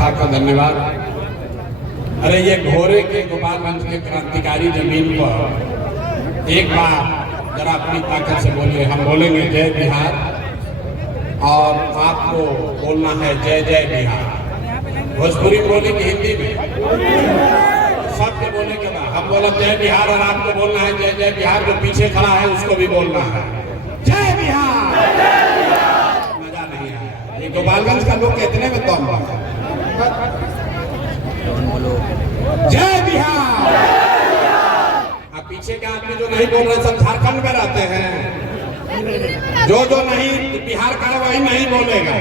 साहब का धन्यवाद। अरे ये घोरे के गोपालगंज के क्रांतिकारी जमीन पर एक बार जरा अपनी ताकत से बोलिए। हम बोलेंगे जय बिहार और आपको बोलना है जय जय बिहार। भोजपुरी बोलेंगे, हिंदी में सबके बोले के बाद हम बोला जय बिहार और आपको बोलना है जय जय बिहार। जो पीछे खड़ा है उसको भी बोलना है जय बिहार। मजा नहीं आया। ये गोपालगंज का लोग कितने में दम है। जय बिहार। अब पीछे के आदमी जो नहीं बोल रहे सब झारखंड में रहते हैं। जो नहीं बिहार का वही नहीं बोलेगा।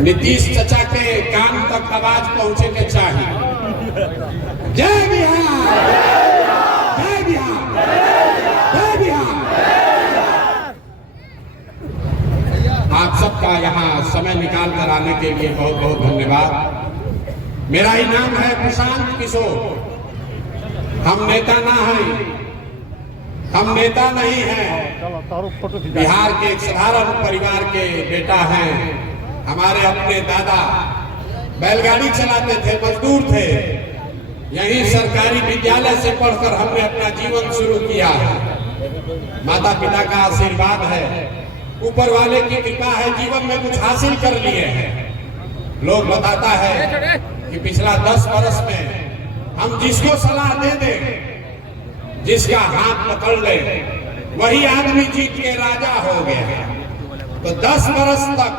नीतीश चचा के कान तक आवाज पहुंचे के चाहिए। जय बिहार, जय बिहार, जय बिहार। आप सबका यहाँ समय निकाल कर आने के लिए बहुत बहुत धन्यवाद। मेरा ही नाम है प्रशांत किशोर। हम नेता ना हैं, हम नेता नहीं हैं। बिहार के एक साधारण परिवार के बेटा हैं। हमारे अपने दादा बैलगाड़ी चलाते थे, मजदूर थे। यही सरकारी विद्यालय से पढ़कर हमने अपना जीवन शुरू किया है। माता पिता का आशीर्वाद है, ऊपर वाले की कृपा है, जीवन में कुछ हासिल कर लिए हैं। लोग बताता है कि पिछला 10 वर्ष में हम जिसको सलाह दे दें, जिसका हाथ पकड़ ले, वही आदमी जीत के राजा हो गया। तो 10 वर्ष तक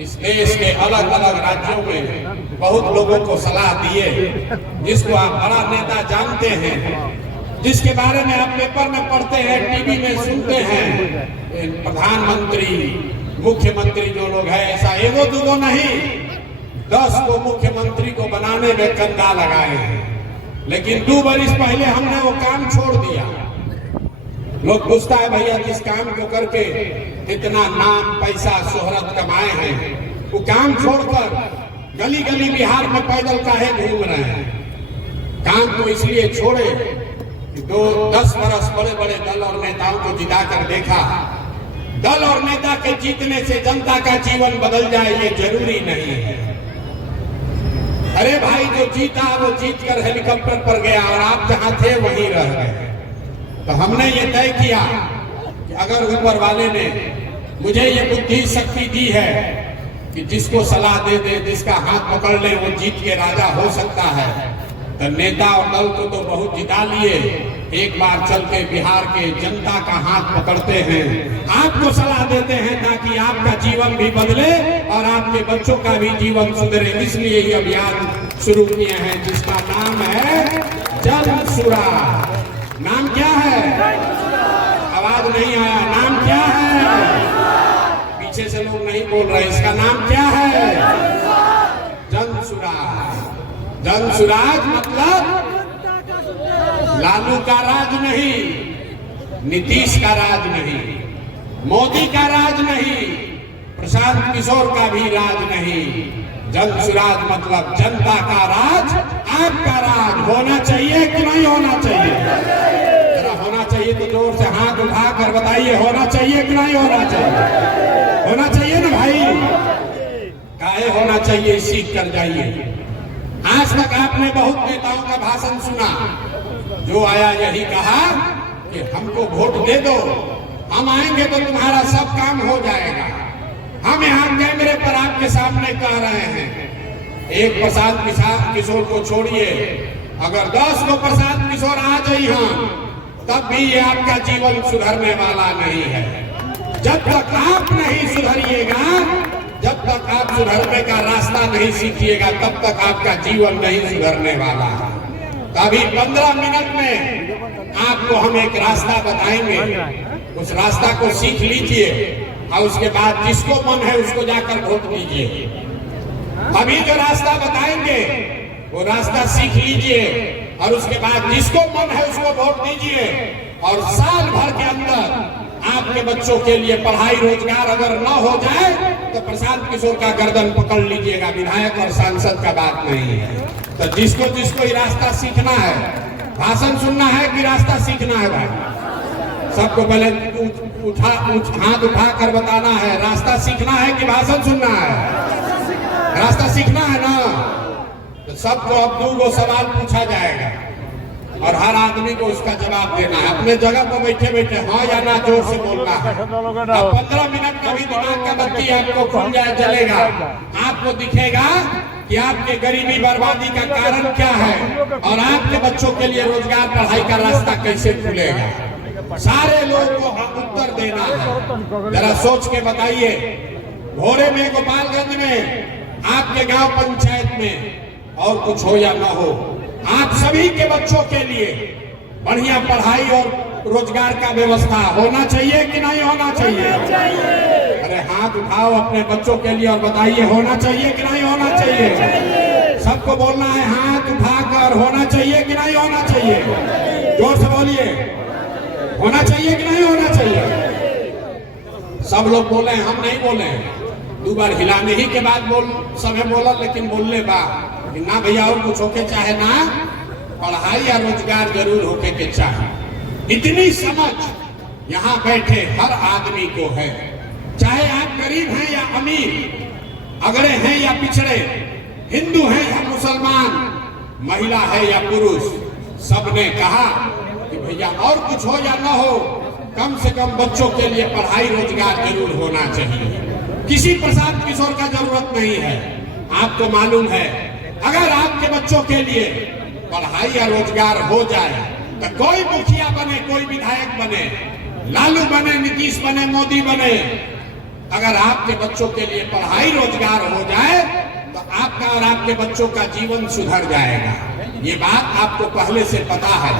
इस देश के अलग अलग राज्यों में बहुत लोगों को सलाह दिए, जिसको आप बड़ा नेता जानते हैं, जिसके बारे में आप पेपर में पढ़ते हैं, टीवी में सुनते हैं। प्रधानमंत्री, मुख्यमंत्री जो लोग हैं, ऐसा एगो दूगो नहीं, 10 को मुख्यमंत्री को बनाने में कंधा लगाए हैं। लेकिन 2 वर्ष पहले हमने वो काम छोड़ दिया। लोग पूछता है भैया जिस काम को करके इतना नाम पैसा शोहरत कमाए हैं, वो काम छोड़कर गली गली बिहार में पैदल काहे घूम रहे हैं। काम को इसलिए छोड़े कि 10 वर्ष बड़े बड़े दल और नेताओं को जिता कर देखा। दल और नेता के जीतने से जनता का जीवन बदल जाए ये जरूरी नहीं है। अरे भाई जो जीता वो जीत कर हेलीकॉप्टर पर गया और आप जहां थे वहीं रह गए। तो हमने ये तय किया कि अगर ऊपर वाले ने मुझे ये बुद्धि शक्ति दी है कि जिसको सलाह दे दे, जिसका हाथ पकड़ ले, वो जीत के राजा हो सकता है, तो नेता और दल को तो बहुत जिता लिए। एक बार चल के बिहार के जनता का हाथ पकड़ते हैं, आपको सलाह देते हैं ताकि आपका जीवन भी बदले और आपके बच्चों का भी जीवन सुधरे। इसलिए ये अभियान शुरू किए हैं जिसका नाम है जन सुराज। नाम क्या है? आवाज नहीं आया। नाम क्या है? पीछे से लोग नहीं बोल रहे। इसका नाम क्या है? जन सुराज। जन सुराज मतलब लालू का राज नहीं, नीतीश का राज नहीं, मोदी का राज नहीं, प्रशांत किशोर का भी राज नहीं। जन सुराज मतलब जनता का राज, आपका राज होना चाहिए कि नहीं होना चाहिए? जरा होना चाहिए तो जोर से हाथ उठा कर बताइए, होना चाहिए कि नहीं होना चाहिए? होना चाहिए ना भाई। काहे होना चाहिए सीख कर जाइए। आज तक आपने बहुत नेताओं का भाषण सुना, जो आया यही कहा कि हमको वोट दे दो, हम आएंगे तो तुम्हारा सब काम हो जाएगा। हम यहाँ कैमरे पर आपके सामने कह रहे हैं, एक प्रशांत किशोर को छोड़िए, अगर 10 को प्रशांत किशोर आ जाए यहाँ, तब भी ये आपका जीवन सुधरने वाला नहीं है। जब तक आप नहीं सुधरिएगा, जब तक आप सुधरने का रास्ता नहीं सीखिएगा, तब तक आपका जीवन नहीं सुधरने वाला है। अभी 15 मिनट में आपको हम एक रास्ता बताएंगे, उस रास्ता को सीख लीजिए और उसके बाद जिसको मन है उसको जाकर वोट दीजिए। अभी जो रास्ता बताएंगे वो रास्ता सीख लीजिए और उसके बाद जिसको मन है उसको वोट दीजिए। और साल भर के अंदर आपके बच्चों के लिए पढ़ाई रोजगार अगर न हो जाए तो प्रशांत किशोर का गर्दन पकड़ लीजिएगा। विधायक और सांसद का बात नहीं है। तो जिसको जिसको ये रास्ता सीखना है, भाषण सुनना है कि रास्ता सीखना है भाई? सबको पहले हाथ उठा कर बताना है, रास्ता सीखना है कि भाषण सुनना है? रास्ता सीखना है ना, तो सबको अब 2 सवाल पूछा जाएगा और हर आदमी को उसका जवाब देना है। अपने जगह पर बैठे बैठे हाँ या ना जोर से बोलना है। अब 15 मिनट का भी दिमाग का बत्ती आपको खुल जाए जलेगा, आपको दिखेगा कि आपके गरीबी बर्बादी का कारण क्या है और आपके बच्चों के लिए रोजगार पढ़ाई का रास्ता कैसे खुलेगा। सारे लोगों को उत्तर देना है। जरा सोच के बताइए, भोरे में, गोपालगंज में, आपके गांव पंचायत में और कुछ हो या ना हो, आप सभी के बच्चों के लिए बढ़िया पढ़ाई और रोजगार का व्यवस्था होना चाहिए कि नहीं होना चाहिए? अरे हाथ उठाओ अपने बच्चों के लिए और बताइए होना चाहिए कि नहीं होना चाहिए? सबको बोलना है हाथ उठाकर, होना चाहिए कि नहीं होना चाहिए? जोर से बोलिए, होना चाहिए कि नहीं होना चाहिए? सब लोग बोले, हम नहीं बोले। 2 बार हिलाने ही के बाद बोल सबे बोला, लेकिन बोलने बा ना भैया और कुछ होके चाहे ना, पढ़ाई या रोजगार जरूर होके के चाहे। इतनी समझ यहाँ बैठे हर आदमी को है, चाहे आप गरीब हैं या अमीर, अगड़े हैं या पिछड़े, हिंदू हैं या मुसलमान, महिला है या पुरुष, सबने कहा कि भैया और कुछ हो या ना हो, कम से कम बच्चों के लिए पढ़ाई रोजगार जरूर होना चाहिए। किसी प्रसाद किशोर का जरूरत नहीं है। आपको मालूम है, अगर आपके बच्चों के लिए पढ़ाई या रोजगार हो जाए तो कोई मुखिया बने, कोई विधायक बने, लालू बने, नीतीश बने, मोदी बने, अगर आपके बच्चों के लिए पढ़ाई रोजगार हो जाए तो आपका और आपके बच्चों का जीवन सुधर जाएगा। ये बात आपको पहले से पता है।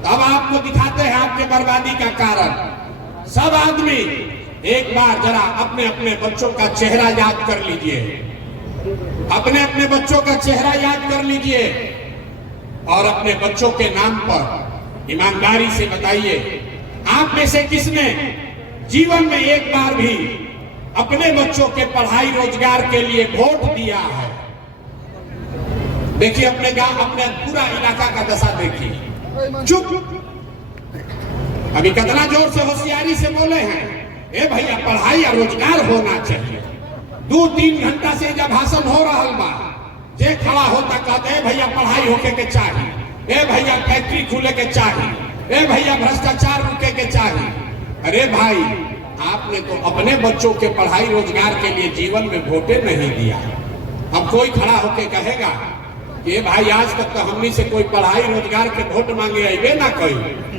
तब आपको दिखाते हैं आपके बर्बादी का कारण। सब आदमी एक बार जरा अपने अपने बच्चों का चेहरा याद कर लीजिए, अपने अपने बच्चों का चेहरा याद कर लीजिए और अपने बच्चों के नाम पर ईमानदारी से बताइए, आप में से किसने जीवन में एक बार भी अपने बच्चों के पढ़ाई रोजगार के लिए वोट दिया है? देखिए अपने गांव, अपने पूरा इलाका का दशा देखिए। चुप, अभी कितना जोर से होशियारी से बोले हैं, ए भैया पढ़ाई या रोजगार होना चाहिए। 2-3 घंटा से जब भाषण हो रहा बा, जे खड़ा होता कहते भैया पढ़ाई होके के चाहिए, ए भैया फैक्ट्री खुले के चाहिए, ए भैया भ्रष्टाचार रुके के चाहिए। अरे भाई, आपने तो अपने बच्चों के पढ़ाई रोजगार के लिए जीवन में वोटे नहीं दिया। अब कोई खड़ा होके कहेगा कि भाई आज तक तो हमनी से कोई पढ़ाई रोजगार के वोट मांगे अबे ना कोई,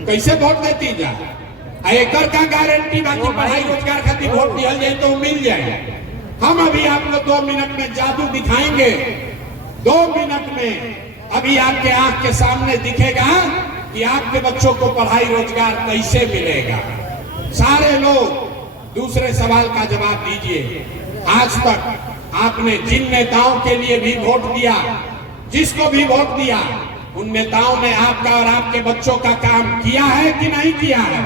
कैसे वोट देती जा? एकर का गारंटी बाकी पढ़ाई रोजगार खातिर वोट दिया जाए तो मिल जाए। हम अभी आपको 2 मिनट में जादू दिखाएंगे। 2 मिनट में अभी आपके आंख के सामने दिखेगा कि आपके बच्चों को पढ़ाई रोजगार कैसे मिलेगा। सारे लोग दूसरे सवाल का जवाब दीजिए। आज तक आपने जिन नेताओं के लिए भी वोट दिया, जिसको भी वोट दिया, उन नेताओं ने आपका और आपके बच्चों का काम किया है कि नहीं किया है?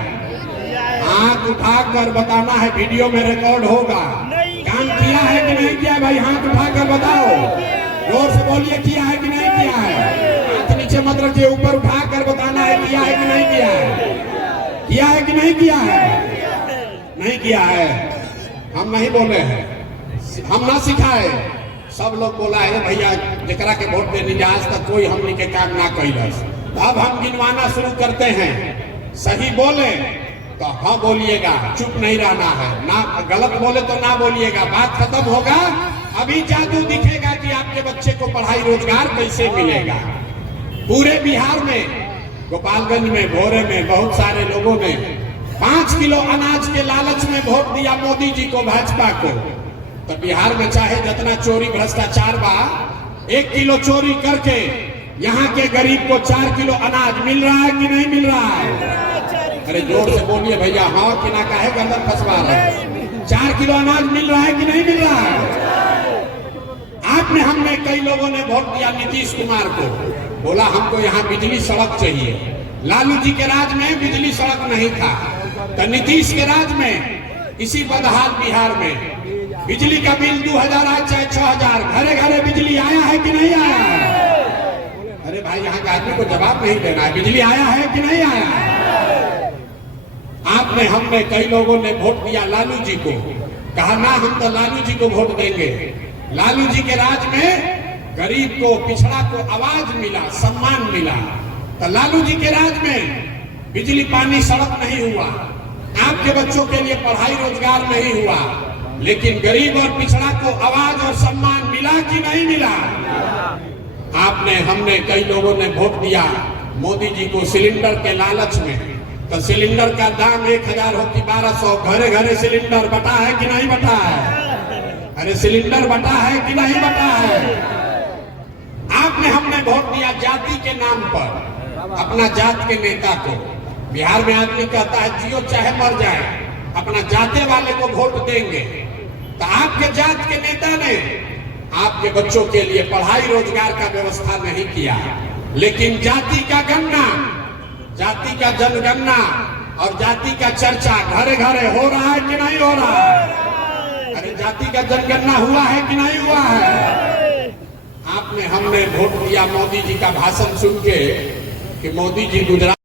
हाथ उठाकर बताना है, वीडियो में रिकॉर्ड होगा। काम किया है कि नहीं किया? भाई हाथ उठाकर बताओ, जोर से बोलिए, किया है कि नहीं किया है? हाथ नीचे मत रखिए, ऊपर उठाकर बताना है किया है कि नहीं किया है? किया है कि नहीं किया है? नहीं किया है। हम नहीं बोले हैं, हम ना सिखाए, सब लोग बोला है भैया जकरा के वोट देने आज तक कोई हमने के काम ना कैलस। अब हम गिनवाना शुरू करते हैं, सही बोले तो हाँ बोलिएगा, चुप नहीं रहना है, ना गलत बोले तो ना बोलिएगा, बात खत्म होगा। अभी जादू दिखेगा कि आपके बच्चे को पढ़ाई रोजगार कैसे मिलेगा। पूरे बिहार में, गोपालगंज में, भोरे में बहुत सारे लोगों ने 5 किलो अनाज के लालच में वोट दिया मोदी जी को, भाजपा को। तो बिहार में चाहे जितना चोरी भ्रष्टाचार बा, 1 किलो चोरी करके यहाँ के गरीब को 4 किलो अनाज मिल रहा है कि नहीं मिल रहा है? अरे जोर से बोलिए भैया, हाँ कि ना, काहे गर्दन फंसवा रहे? 4 किलो अनाज मिल रहा है कि नहीं मिल रहा है? आपने, हमने, कई लोगों ने वोट दिया नीतीश कुमार को, बोला हमको यहाँ बिजली सड़क चाहिए। लालू जी के राज में बिजली सड़क नहीं था, तो नीतीश के राज में इसी बदहाल बिहार में बिजली का बिल 2000 आए चाहे 6000, घरे घरे बिजली आया है कि नहीं आया है? अरे भाई यहाँ के आदमी को जवाब नहीं देना है, बिजली आया है कि नहीं आया है? आपने, हमने, कई लोगों ने वोट दिया लालू जी को, कहा ना हम तो लालू जी को वोट देंगे। लालू जी के राज में गरीब को, पिछड़ा को आवाज मिला, सम्मान मिला। तो लालू जी के राज में बिजली पानी सड़क नहीं हुआ, आपके बच्चों के लिए पढ़ाई रोजगार नहीं हुआ, लेकिन गरीब और पिछड़ा को आवाज और सम्मान मिला कि नहीं मिला? आपने, हमने, कई लोगों ने वोट दिया मोदी जी को सिलेंडर के लालच में। तो सिलेंडर का दाम 1000 हो कि 1200, घरे घरे सिलेंडर बटा है कि नहीं बटा है? अरे सिलेंडर बटा है कि नहीं बटा है? आपने, हमने वोट दिया जाति के नाम पर, अपना जात के नेता को। बिहार में आदमी कहता है जियो चाहे मर जाए, अपना जाते वाले को वोट देंगे। तो आपके जात के नेता ने आपके बच्चों के लिए पढ़ाई रोजगार का व्यवस्था नहीं किया, लेकिन जाति का गणना, जाति का जनगणना और जाति का चर्चा घरे घरे हो रहा है कि नहीं हो रहा है? अरे जाति का जनगणना हुआ है कि नहीं हुआ है? आपने, हमने वोट दिया मोदी जी का भाषण सुन के कि मोदी जी गुजरात